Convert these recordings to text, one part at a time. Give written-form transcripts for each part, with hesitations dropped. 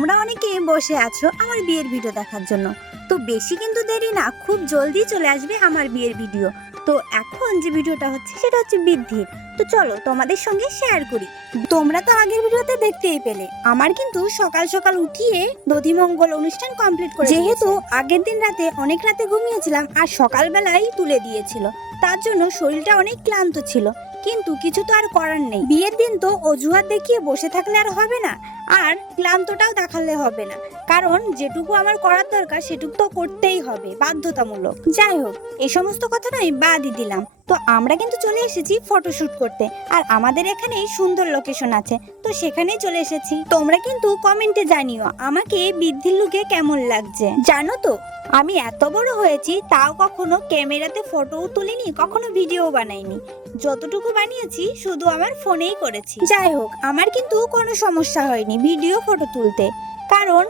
তোমরা অনেকে বসে আছো আমার বিয়ের ভিডিও দেখার জন্য। তো বেশি কিন্তু দেরি না, খুব জলদি চলে আসবে আমার বিয়ের ভিডিও। তো এখন যে ভিডিওটা হচ্ছে সেটা হচ্ছে বৃদ্ধির। তো চলো তোমাদের সঙ্গে শেয়ার করি। তোমরা তো আগের ভিডিওতে দেখতেই পেলে আমার কিন্তু সকাল সকাল উঠিয়ে দধিমঙ্গল অনুষ্ঠান কমপ্লিট করে যেহেতু আগের দিন রাতে অনেক রাতে ঘুমিয়েছিলাম আর সকালবেলায় তুলে দিয়েছিল, তার জন্য শরীরটা অনেক ক্লান্ত ছিল। কিন্তু কিছু তো আর করার নেই, বিয়ের দিন তো অজুহাত দেখিয়ে বসে থাকলে আর হবে না, আর ক্লান্তটাও দেখালে হবে না, কারণ যেটুকু আমার করার দরকার সেটুকু তো করতেই হবে বাধ্যতামূলক। যাই হোক, এই সমস্ত কথা নয় বাদই দিলাম। তো আমরা কিন্তু চলে এসেছি ফটোশুট করতে, আর আমাদের এখানেই সুন্দর লোকেশন আছে, তো সেখানেই চলে এসেছি। তোমরা কিন্তু কমেন্টে জানিও আমাকে বৃদ্ধির লুকে কেমন লাগছে। জানো তো আমি এত বড় হয়েছি তাও কখনো ক্যামেরাতে ফটোও তুলিনি, কখনো ভিডিও বানাইনি। যতটুকু বানিয়েছি শুধু আমার ফোনেই করেছি। যাই হোক, আমার কিন্তু কোনো সমস্যা হয়নি ভিডিও ফটো তুলতে, কারণ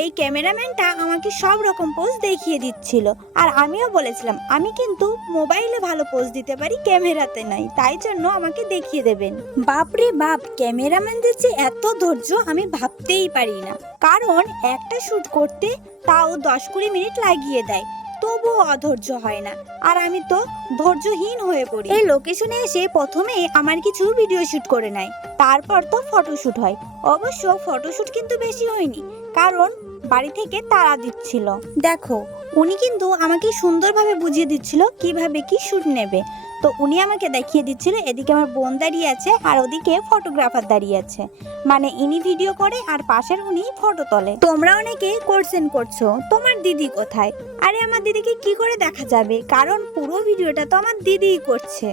এই ক্যামেরাম্যানটা আমাকে সব রকম পোজ দেখিয়ে দিচ্ছিল। আর আমিও বলেছিলাম আমি কিন্তু মোবাইলে ভালো পোজ দিতে পারি, ক্যামেরাতে নাই, তাই জন্য আমাকে দেখিয়ে দেবেন। বাপরে বাপ, ক্যামেরাম্যানদের যে এত ধৈর্য আমি ভাবতেই পারি না, কারণ একটা শুট করতে তাও 10-20 মিনিট লাগিয়ে দেয়, তবুও অধৈর্য হয় না, আর আমি তো ধৈর্যহীন হয়ে পড়ি। এই লোকেশনে এসে প্রথমে আমার কিছু ভিডিও শুট করে নেয়, তারপর তো ফটোশুট হয়। অবশ্য ফটোশুট কিন্তু বেশি হয়নি, কারণ বাড়ি থেকে তাড়া দিচ্ছিল। দেখো, উনি কিন্তু আমাকে সুন্দরভাবে বুঝিয়ে দিচ্ছিল কিভাবে কি শুট নেবে। তো উনি আমাকে দেখিয়ে দিচ্ছিল, এদিকে আমার বোন দাঁড়িয়ে আছে আর ওদিকে ফটোগ্রাফার দাঁড়িয়ে আছে, মানে ইনি ভিডিও করে আর পাশের উনি ফটো তোলে। তোমরা অনেকে কোশ্চেন করছো তোমার দিদি কোথায়? আরে আমার দিদিকে কি করে দেখা যাবে, কারণ পুরো ভিডিওটা তো আমার দিদিই করছে।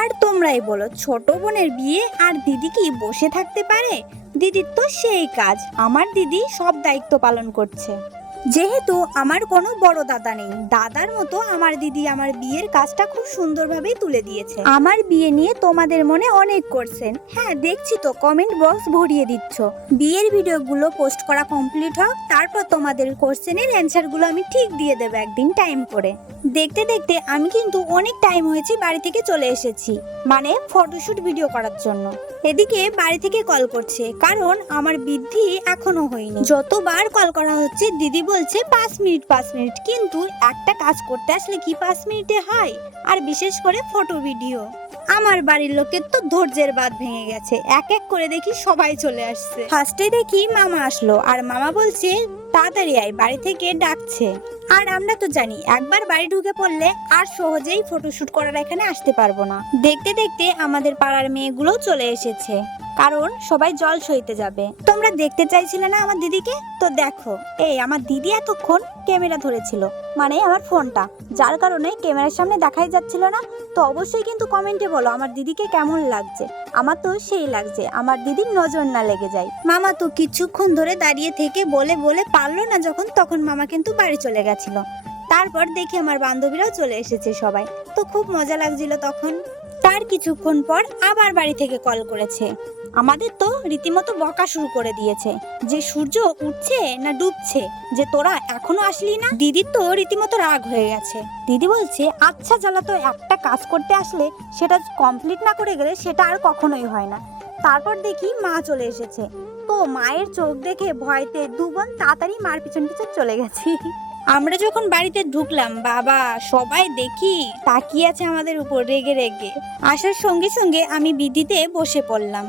আর তোমরাই বলো, ছোট বোনের বিয়ে আর দিদি কি বসে থাকতে পারে? দিদির তো সেই কাজ, আমার দিদি সব দায়িত্ব পালন করছে। যেহেতু আমার কোনো বড় দাদা নেই, দাদার মতো আমার দিদি আমার বিয়ের কাজটা খুব সুন্দরভাবেই তুলে দিয়েছে। আমার বিয়ে নিয়ে তোমাদের মনে অনেক কোশ্চেন, হ্যাঁ দেখছি তো কমেন্ট বক্স ভরিয়ে দিচ্ছ। বিয়ের ভিডিওগুলো পোস্ট করা কমপ্লিট হোক, তারপর তোমাদের কোশ্চেনের অ্যান্সারগুলো আমি ঠিক দিয়ে দেবো একদিন টাইম করে। দেখতে দেখতে আমি কিন্তু অনেক টাইম হয়েছে বাড়ি থেকে চলে এসেছি, মানে ফটোশুট ভিডিও করার জন্য। এদিকে বাড়ি থেকে কল করছে, কারণ আমার বৃদ্ধি এখনো হয়নি। যতবার কল করা হচ্ছে দিদি বলছে 5 মিনিট 5 মিনিট, কিন্তু একটা কাজ করতে আসলে কি 5 মিনিটে হয়? আর বিশেষ করে ফটো ভিডিও। আমার বাড়ির লোকের তো ধৈর্যের বাঁধ ভেঙে গেছে, এক এক করে দেখি সবাই চলে আসছে। ফার্স্টে দেখি মামা আসলো, আর মামা বলছে তাড়াতাড়ি আয়, বাড়ি থেকে ডাকছে। আর আমরা তো জানি একবার বাড়ি ঢুকে পড়লে আর সহজেই ফটোশুট করার এখানে আসতে পারবো না। দেখতে দেখতে আমাদের পাড়ার মেয়েগুলো চলে এসেছে, কারণ সবাই জল সইতে যাবে। তোমরা দেখতে চাইছিলে না আমার দিদিকে, তো দেখো এই আমার দিদি এতক্ষণ ক্যামেরা ধরেছিল, মানে আমার ফোনটা, যার কারণে ক্যামেরার সামনে দেখাই যাচ্ছিল না। তো অবশ্যই কিন্তু কমেন্টে বলো আমার দিদিকে কেমন লাগছে। আমার তো সেই লাগছে, আমার দিদির নজর না লেগে যায়। মামা তো কিছুক্ষণ ধরে দাঁড়িয়ে থেকে বলে বলে পারলো না যখন, তখন মামা কিন্তু বাড়ি চলে গেছিল। তারপর দেখি আমার বান্ধবীরাও চলে এসেছে সবাই, তো খুব মজা লাগছিল তখন। তার কিছুক্ষণ পর আবার বাড়ি থেকে কল করেছে, আমাদের তো রীতিমতো বকা শুরু করে দিয়েছে যে সূর্য উঠছে না ডুবছে, যে তোরা এখনো আসলি না। দিদির তো রীতিমতো রাগ হয়ে গেছে। দিদি বলছে আচ্ছা জ্বালা, তো একটা কাজ করতে আসলে সেটা কমপ্লিট না করে গেলে সেটা আর কখনোই হয় না। তারপর দেখি মা চলে এসেছে, তো মায়ের চোখ দেখে ভয়তে দু বোন তাড়াতাড়ি মার পিছন পিছন চলে গেছি। আমরা যখন বাড়িতে ঢুকলাম, বাবা সবাই দেখি তাকিয়ে আছে আমাদের উপর রেগে রেগে। আসার সঙ্গে সঙ্গে আমি বিধিতে বসে পড়লাম।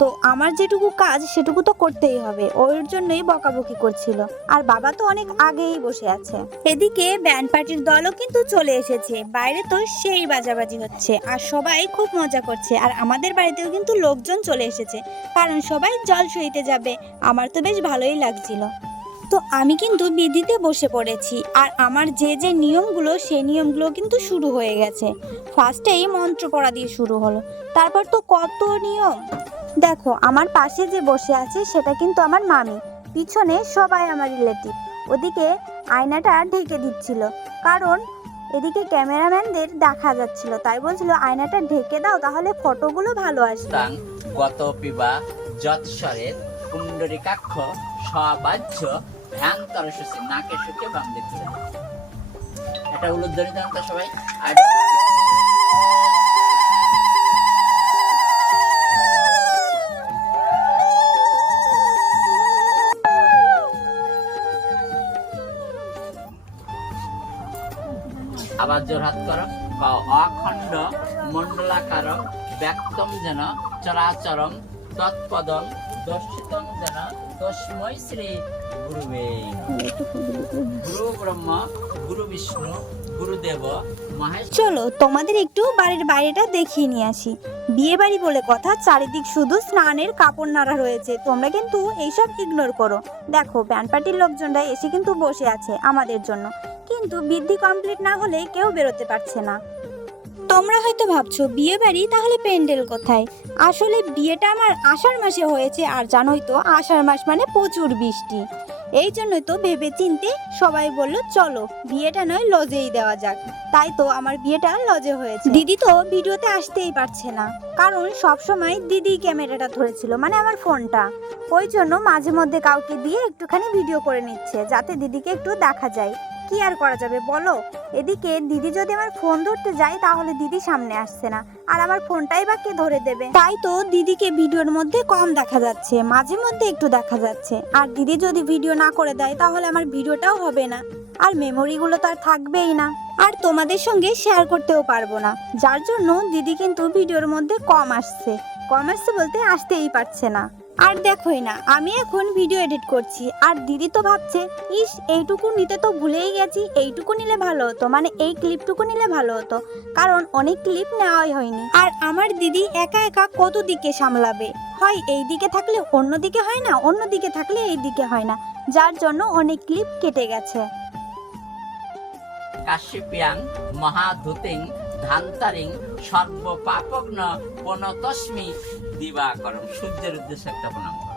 তো আমার যেটুকু কাজ সেটুকু তো করতেই হবে, ওর জন্যই বকাবকি করছিল। আর বাবা তো অনেক আগেই বসে আছে। এদিকে ব্যান্ড পার্টির দলও কিন্তু চলে এসেছে, বাইরে তো সেই বাজাবাজি হচ্ছে আর সবাই খুব মজা করছে। আর আমাদের বাড়িতেও কিন্তু লোকজন চলে এসেছে, কারণ সবাই জল সইতে যাবে। আমার তো বেশ ভালোই লাগছিল। তো আমি কিন্তু বিধিতে বসে পড়েছি, আর আমার যে যে নিয়মগুলো সেই নিয়মগুলো কিন্তু শুরু হয়ে গেছে। ফার্স্টেই মন্ত্র পড়া দিয়ে শুরু হলো, তারপর তো কত নিয়ম। দেখো আমার পাশে যে বসে আছে সেটা কিন্তু আমার মামি, পিছনে সবাই আমার রিলেটিভ। ওদিকে আয়নাটা ঢেকে দিচ্ছিল, কারণ এদিকে ক্যামেরাম্যানদের দেখা যাচ্ছিল, তাই বলছিল আয়নাটা ঢেকে দাও, তাহলে ফটোগুলো ভালো আসবে। গত পিবা যৎসরের কুণ্ডরিকাক্ষ সবাহ্য ভ্যান্তর সুসি নাকে সুখে বাম দিতে, এটা উলুধ্বনি দেন তো সবাই। আর আবার জোরহাত করো। ক অখণ্ড মণ্ডলাকারং ব্যক্তম যেন চরাচরম তৎপদং দর্শিতং যেন তস্মৈ শ্রী গুরুবে গুরু ব্রহ্মা গুরু বিষ্ণু গুরুদেব মহেশ। চলো তোমাদের একটু বাড়ির বাইরেটা দেখিয়ে নিয়ে আসি। বিয়ে বাড়ি বলে কথা, চারিদিক শুধু স্নানের কাপড় নাড়া রয়েছে। তোমরা কিন্তু এইসব ইগনোর করো। দেখো ব্যান্ড পার্টির লোকজনরা এসে কিন্তু বসে আছে আমাদের জন্য, কিন্তু বৃদ্ধি কমপ্লিট না হলে কেউ বেরোতে পারছে না। তোমরা হয়তো ভাবছো বিয়ে বাড়ি তাহলে প্যান্ডেল কোথায়? আসলে বিয়েটা আমার আষাঢ় মাসে হয়েছে, আর জানোই তো আষাঢ় মাস মানে প্রচুর বৃষ্টি। এই জন্যই তো ভেবে চিনতে সবাই বললো চলো বিয়েটা নয় লজেই দেওয়া যাক। তাই তো আমার বিয়েটা লজে হয়েছে। দিদি তো ভিডিওতে আসতেই পারছে না, কারণ সব সময় দিদি ক্যামেরাটা ধরেছিল, মানে আমার ফোনটা। ওই জন্য মাঝে মধ্যে কাউকে দিয়ে একটুখানি ভিডিও করে নিচ্ছে, যাতে দিদিকে একটু দেখা যায়। কি আর করা যাবে বলো? এদিকে দিদি যদি আমার ফোন ধরতে যায় তাহলে দিদি সামনে আসছে না, আর আমার ফোনটাই বা কে ধরে দেবে? তাই তো দিদিকে ভিডিওর মধ্যে কম দেখা যাচ্ছে, মাঝে মধ্যে একটু দেখা যাচ্ছে। আর দিদি যদি ভিডিও না করে দেয় তাহলে আমার ভিডিওটাও হবে না, আর মেমোরিগুলো তো আর থাকবেই না, আর তোমাদের সঙ্গে শেয়ার করতেও পারবো না। যার জন্য দিদি কিন্তু ভিডিওর মধ্যে কম আসছে বলতে আসতেই পারছে না। আর দেখোই না আমি এখন ভিডিও এডিট করছি, আর দিদি তো ভাবছে ইস এইটুকু নিতে তো ভুলেই গেছি, এইটুকু নিলে ভালো হতো, মানে এই ক্লিপটুকু নিলে ভালো হতো, কারণ অনেক ক্লিপ নেওয়াই হয়নি। আর আমার দিদি একা একা কত দিকে সামলাবে, হয় এই দিকে থাকলে অন্য দিকে হয় না, অন্য দিকে থাকলে এই দিকে হয় না, যার জন্য অনেক ক্লিপ কেটে গেছে। কাশ্যপিয়াং মহাধুতিং ধান্তারিং সর্ব পাপগ্ন পনতস্মি দিবাকরম। সূর্যের উদ্দেশ্যে একটা প্রণাম করো।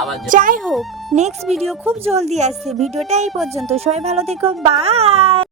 আবার যাই হোক, নেক্সট ভিডিও খুব জলদি আসছে। ভিডিওটা এই পর্যন্ত, সবাই ভালো থেকো, বাই।